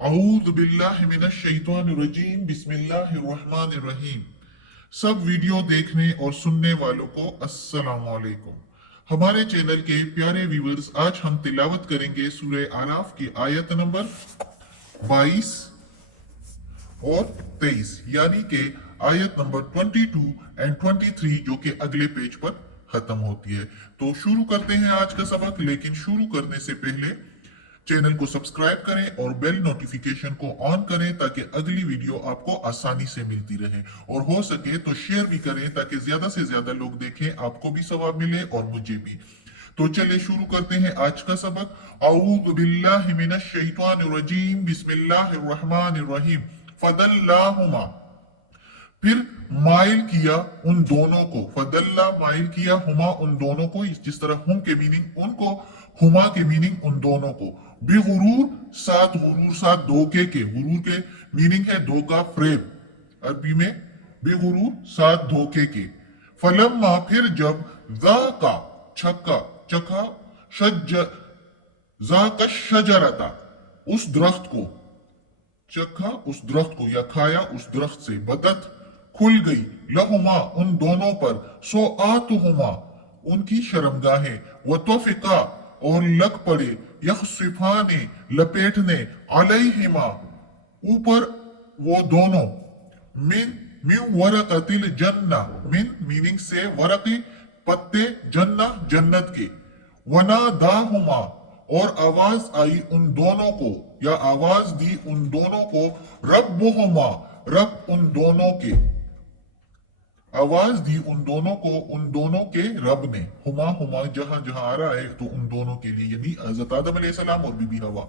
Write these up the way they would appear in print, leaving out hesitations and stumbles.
औज़ु बिल्लाहि मिनश शैतानिर रजीम बिस्मिल्लाहिर्रहमानिर रहीम। सब वीडियो देखने और सुनने वालों को अस्सलाम वालेकुम। हमारे चैनल के प्यारे व्यूअर्स, आज हम तिलावत करेंगे सूरह आराफ की आयत नंबर 22 और 23, यानी कि आयत नंबर 22 एंड 23 जो कि अगले पेज पर खत्म होती है। तो शुरू करते हैं आज का सबक, लेकिन शुरू करने से पहले चैनल को सब्सक्राइब करें और बेल नोटिफिकेशन को ऑन करें ताकि अगली वीडियो आपको आसानी से मिलती रहे, और हो सके तो शेयर भी करें ताकि ज्यादा से ज्यादा लोग देखें, आपको भी सवाब मिले और मुझे भी। तो चलिए शुरू करते हैं आज का सबक। औज़ु बिल्लाहि मिनश शैतानिर रजीम बिस्मिल्लाहिर रहमानिर रहीम। फदल्लाहुमा, फिर माइल किया उन दोनों को। फदल्ला माइल किया, हुमा उन दोनों को, जिस तरह हुम के मीनिंग उनको, हुमा के मीनिंग उन दोनों को। बेगुरूर, साथ गुरूर, साथ धोखे के। गुरूर के मीनिंग है धोखा, फ्रेब अरबी में। बेगुरूर साथ धोखे के। फलम्मा, फिर जब, ज़ाका छक्का चखा, शज ज़ाका शजरता उस दरख्त को, चखा उस दरख्त को या खाया उस दरख्त से, बदत खुल गई, लहुमा उन दोनों पर, सो आतुहुमा उनकी शर्मगाहें, व तोफिका और लग पड़े, यखसिफाने लपेटने, अलैहिमा ऊपर वो दोनों, मिन मिन वरकतिल जन्ना, मिन मीनिंग से, वरकी पत्ते, जन्ना जन्नत के। वना दाहुमा और आवाज आई उन दोनों को, या आवाज दी उन दोनों को, रब्बुहुमा रब उन दोनों के, आवाज दी उन दोनों को उन दोनों के रब ने। हुमा हुमा जहां जहां आ रहा है तो उन दोनों के लिए, यानी हजरत आदम अलैहिस्सलाम और बीबी हवा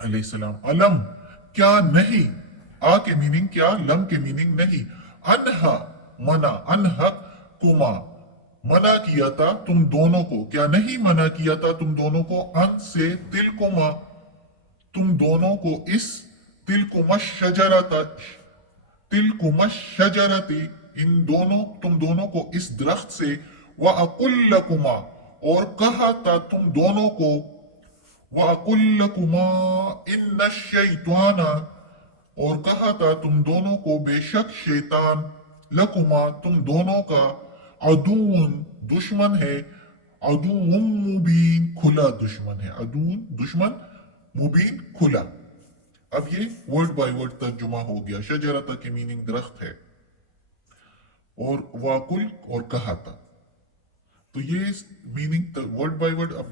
अलैहिस्सलाम। अलम क्या नहीं, आ के मीनिंग क्या, लम के मीनिंग नहीं। अनहा मना, अनहक कुमा मना किया था तुम दोनों को, क्या नहीं मना किया था तुम दोनों को, अन से, तिल कुमा तुम दोनों को, इस तिल कुमश शजरता, तिल कुमश शजरती इन दोनों तुम दोनों को इस दरख्त से, व अकुल्लकुमा और कहा था तुम दोनों को, व अकुल्लकुमा इन्न शैताना और कहा था तुम दोनों को, बेशक शैतान, लकुमा तुम दोनों का, अदून दुश्मन है, अदून मुबीन खुला दुश्मन है, अदून दुश्मन, मुबीन खुला। अब ये वर्ड बाय वर्ड तर्जुमा हो गया। शजरता की मीनिंग दरख्त है, और वाकुल और कहा था। तो ये मीनिंग वर्ड बाय वर्ड अब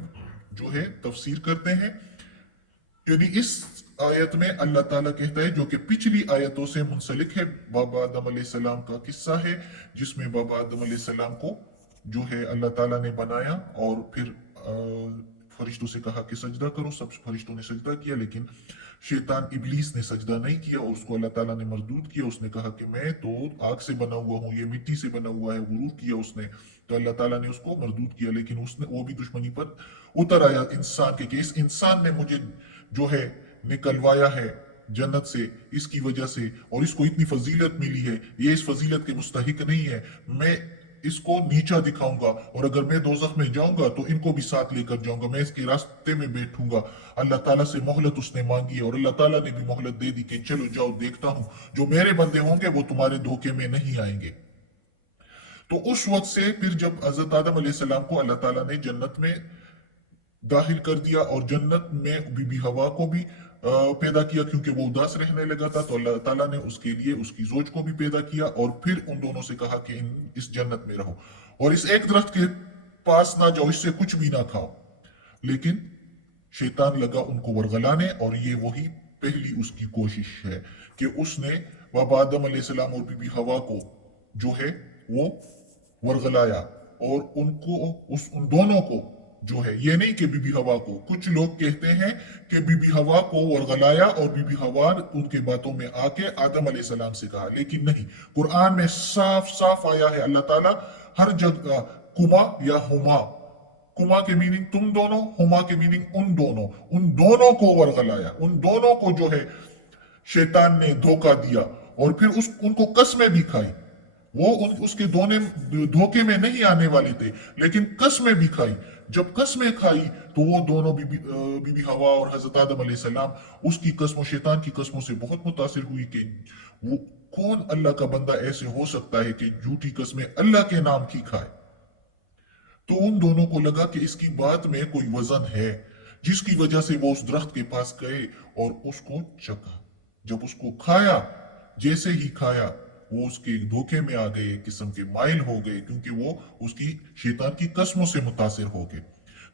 जो है तफसीर करते हैं। यानी इस आयत में अल्लाह ताला कहता है, जो कि पिछली आयतों से मुंसलिक है, बाबा आदम अलैहिस्सलाम का किस्सा है, जिसमें बाबा आदम अलैहिस्सलाम को जो है अल्लाह ताला ने बनाया और फिर फरिश्तों से कहा कि सजदा करो। सब फरिश्तों ने सजदा किया, लेकिन शैतान इब्लीस ने सजदा नहीं किया और उसको अल्लाह ताला ने मरदूद किया। उसने कहा कि मैं तो आग से बना हुआ हूँ, ये मिट्टी से बना हुआ है, गुरूर किया उसने। तो अल्लाह ताला ने उसको मरदूद किया, लेकिन उसने वो भी दुश्मनी पर उतर आया इंसान के, कि इस इंसान ने मुझे जो है निकलवाया है जन्नत से इसकी वजह से, और इसको इतनी फजीलत मिली है, ये इस फजीलत के मुस्तहिक नहीं है, मैं इसको नीचा दिखाऊंगा, और अगर मैं दोज़ख में जाऊंगा तो इनको भी साथ लेकर जाऊंगा, मैं इसके रास्ते में बैठूंगा। अल्लाह ताला से मोहलत उसने मांगी है, और अल्लाह ताला ने भी मोहलत दे दी कि चलो जाओ, देखता हूं जो मेरे बंदे होंगे वो तुम्हारे धोखे में नहीं आएंगे। तो उस वक्त से फिर जब हजरत आदम अलैहिस्सलाम को अल्लाह ताला ने जन्नत में दाखिल कर दिया, और जन्नत में बीबी हवा को भी पैदा किया, क्योंकि वो उदास रहने लगा था, तो अल्लाह ताला ने उसके लिए उसकी जोज को भी पैदा किया, और फिर उन दोनों से कहा कि इस जन्नत में रहो और इस एक दरख्त के पास ना जाओ, इससे कुछ भी ना खाओ। लेकिन शैतान लगा उनको वरगलाने, और ये वही पहली उसकी कोशिश है कि उसने बाबा आदम अलैहिस्सलाम और बीबी हवा को जो है वो वरगलाया, और उनको उन दोनों को जो है, ये नहीं कि बीबी हवा को, कुछ लोग कहते हैं कि बीबी हवा को वरगलाया और बीबी हवा उनके बातों में आके आदम अलैहिस्सलाम से कहा, लेकिन नहीं, कुरान में साफ साफ आया है, अल्लाह ताला हर जगह कुमा या हुमा, कुमा के मीनिंग तुम दोनों, हुमा के मीनिंग उन दोनों को वरगलाया, उन दोनों को जो है शैतान ने धोखा दिया, और फिर उनको कसमें भी खाई। वो उसके धोखे में नहीं आने वाले थे, लेकिन कसमें भी खाई जब कसमें खाई तो वो दोनों बीबी हवा और हजरत आदम अलैहिस्सलाम उसकी कसमों, शैतान की कसमों से बहुत मुतासिर हुई कि वो कौन अल्लाह का बंदा ऐसे हो सकता है कि झूठी कसमें अल्लाह के नाम की खाए। तो उन दोनों को लगा कि इसकी बात में कोई वजन है, जिसकी वजह से वो उस दरख्त के पास गए और उसको चखा। जब उसको खाया, जैसे ही खाया वो उसके धोखे में आ गए, एक किस्म के माइल हो गए, क्योंकि वो उसकी शैतान की कसमों से मुतासिर हो गए।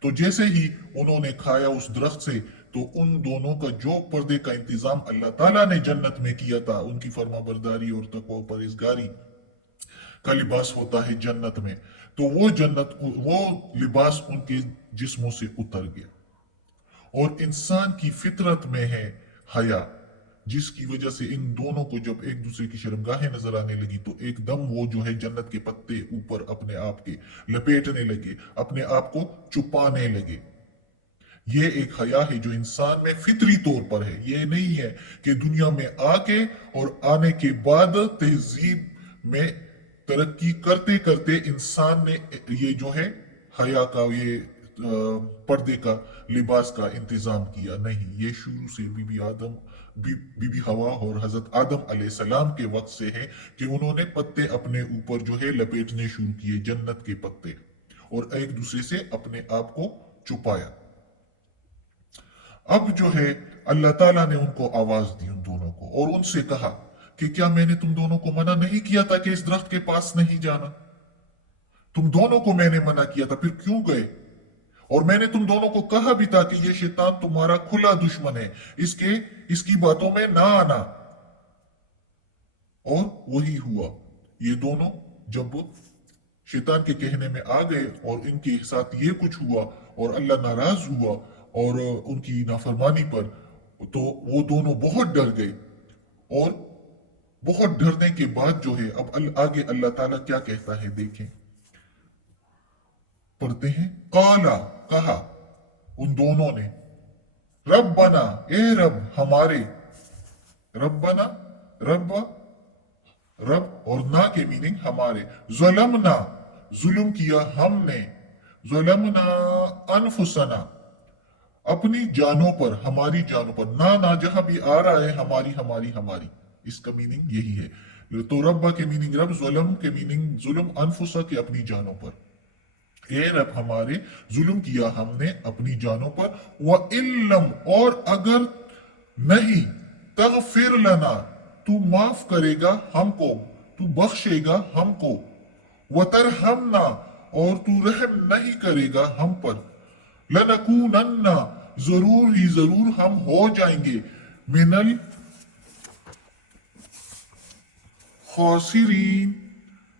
तो जैसे ही उन्होंने खाया उस दरख्त से, तो उन दोनों का जो पर्दे का इंतजाम अल्लाह ताला ने जन्नत में किया था, उनकी फर्माबरदारी और तकवा परहेजगारी का लिबास होता है जन्नत में, तो वो लिबास उनके जिस्मों से उतर गया। और इंसान की फितरत में है हया, जिसकी वजह से इन दोनों को जब एक दूसरे की शर्मगाहें नजर आने लगी तो एकदम वो जो है जन्नत के पत्ते ऊपर अपने आप के लपेटने लगे, अपने आप को छुपाने लगे। ये एक हया है जो इंसान में फितरी तौर पर है। ये नहीं है कि दुनिया में आके और आने के बाद तहजीब में तरक्की करते करते इंसान ने ये जो है हया का, ये पर्दे का, लिबास का इंतजाम किया। नहीं, ये शुरू से बीबी हवा और हजरत आदम अलैहिस्सलाम के वक्त से है कि उन्होंने पत्ते अपने ऊपर जो है लपेटने शुरू किए, जन्नत के पत्ते, और एक दूसरे से अपने आप को छुपाया। अब जो है अल्लाह ताला ने उनको आवाज दी, उन दोनों को, और उनसे कहा कि क्या मैंने तुम दोनों को मना नहीं किया था कि इस दरख्त के पास नहीं जाना? तुम दोनों को मैंने मना किया था, फिर क्यों गए? और मैंने तुम दोनों को कहा भी था कि ये शैतान तुम्हारा खुला दुश्मन है, इसकी बातों में ना आना। और वही हुआ। ये दोनों जब शैतान के कहने में आ गए और इनके साथ ये कुछ हुआ और अल्लाह नाराज हुआ और उनकी नाफरमानी पर, तो वो दोनों बहुत डर गए। और बहुत डरने के बाद जो है अब आगे अल्लाह ताला क्या कहता है देखें, पढ़ते हैं। काला, कहा उन दोनों ने, रब्बना, ए रब हमारे, रब्बना, रब, रब और ना के मीनिंग हमारे, ज़लमना, जुल्म किया हमने, ज़लमना अनफुसना, अपनी जानों पर, हमारी जानों पर। ना जहां भी आ रहा है हमारी हमारी हमारी, इसका मीनिंग यही है। तो रब्बा के मीनिंग रब, जुल्म के मीनिंग जुल्म, अनफुसा के अपनी जानों पर। ए रब हमारे, जुल्म किया हमने अपनी जानों पर, व इल्लम, और अगर नहीं, तगफिर लना, तू माफ करेगा हमको, तू बख्शेगा हमको, व तरहमना, और तू रहम नहीं करेगा हम पर, लनकूनन्ना, जरूर ही जरूर हम हो जाएंगे, मिनल खासिरीन,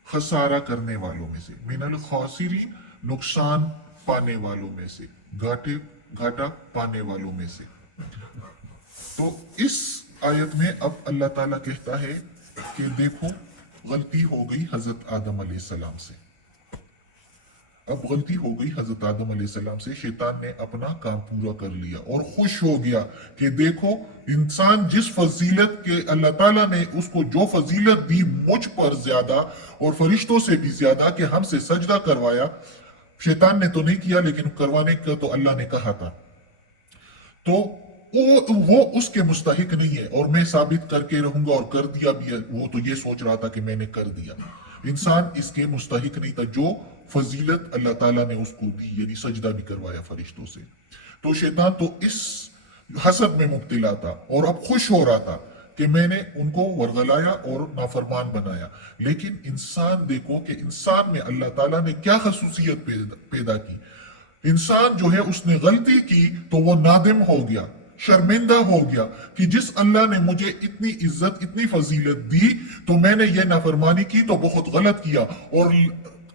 खसारा करने वालों में से, मिनल खासिरीन, नुकसान पाने वालों में से, घाटा पाने वालों में से। तो इस आयत में अब अल्लाह ताला कहता है कि देखो गलती हो गई हजरत आदम अलैहिस्सलाम से। अब गलती हो गई हजरत आदम अलैहिस्सलाम से, शैतान ने अपना काम पूरा कर लिया और खुश हो गया कि देखो इंसान जिस फजीलत के अल्लाह ताला ने उसको जो फजीलत दी मुझ पर ज्यादा और फरिश्तों से भी ज्यादा, कि हमसे सजदा करवाया। शैतान ने तो नहीं किया, लेकिन करवाने का तो अल्लाह ने कहा था। तो वो उसके मुस्तहिक नहीं है, और मैं साबित करके रहूंगा, और कर दिया भी है। वो तो ये सोच रहा था कि मैंने कर दिया। इंसान इसके मुस्तहिक नहीं था जो फजीलत अल्लाह ताला ने उसको दी, यानी सजदा भी करवाया फरिश्तों से। तो शैतान तो इस हसद में मुब्तला था और अब खुश हो रहा था कि मैंने उनको वरगलाया और नाफरमान बनाया। लेकिन इंसान, देखो कि इंसान में अल्लाह ताला ने क्या खसूसियत पैदा की। इंसान जो है उसने गलती की तो वो नादिम हो गया, शर्मिंदा हो गया कि जिस अल्लाह ने मुझे इतनी इज्जत, इतनी फजीलत दी, तो मैंने ये नाफरमानी की तो बहुत गलत किया। और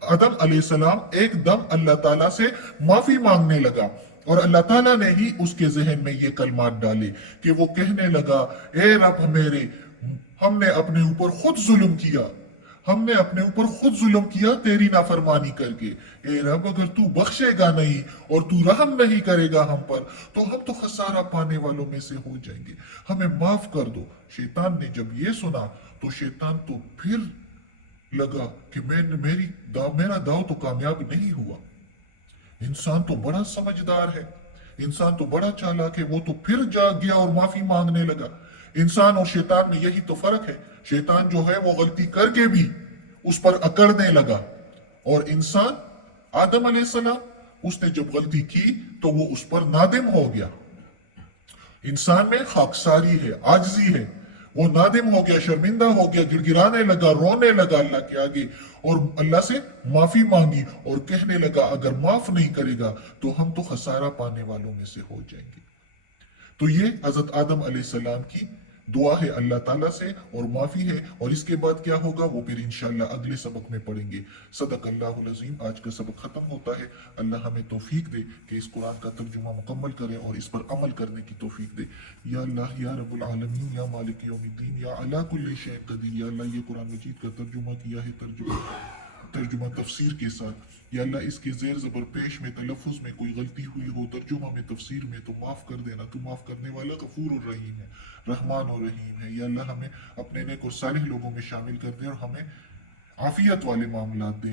आदम अलैहिस्सलाम एकदम अल्लाह ताला से माफी मांगने लगा, और अल्लाह ताला ने ही उसके जहन में ये कलमात डाले कि वो कहने लगा, ए रब मेरे, हमने अपने ऊपर खुद जुल्म किया, हमने अपने ऊपर खुद जुल्म किया तेरी नाफरमानी करके। ए रब, अगर तू बख्शेगा नहीं और तू रहम नहीं करेगा हम पर, तो हम तो खसारा पाने वालों में से हो जाएंगे, हमें माफ कर दो। शैतान ने जब ये सुना तो शैतान तो फिर लगा कि मेरा दाव तो कामयाब नहीं हुआ। इंसान तो बड़ा समझदार है, इंसान तो बड़ा चालाक है, वो तो फिर जाग गया और माफी मांगने लगा। इंसान और शैतान में यही तो फर्क है, शैतान जो है वो गलती करके भी उस पर अकड़ने लगा, और इंसान आदम अलैहिस्सलाम, उसने जब गलती की तो वो उस पर नादिम हो गया। इंसान में खाकसारी है, आजजी है, वो नादिम हो गया, शर्मिंदा हो गया, गिड़गिड़ाने लगा, रोने लगा अल्लाह के आगे, और अल्लाह से माफी मांगी और कहने लगा अगर माफ नहीं करेगा तो हम तो खसारा पाने वालों में से हो जाएंगे। तो ये हजरत आदम अलैहिस्सलाम की दुआ है अल्लाह ताला से, और माफी है। और इसके बाद क्या होगा वो फिर इंशाल्लाह अगले सबक में पढ़ेंगे। सदक अल्लाहुल अज़ीम। आज का सबक खत्म होता है। अल्लाह हमें तौफीक दे कि इस कुरान का तर्जुमा मुकम्मल करें और इस पर अमल करने की तौफीक दे। या अल्लाह या रब्बुल आलमीन या मालिक यौमिद्दीन या अला कुल्ली शैइन कदीर। या अल्लाह ये कुरान मजीद का तर्जुमा किया है, तर्जुमा तफसीर के साथ। या अल्लाह इसके जेर जबर पेश में तलफ़ुज़ में कोई गलती हुई हो, तर्जुमा में तफसीर में, तो माफ़ कर देना। तू माफ़ करने वाला गफूर और रहीम है, रहमान और रहीम है। या अल्लाह हमें अपने नेक और सालिह लोगों में शामिल कर दे और हमें आफियत वाले मामलात दे।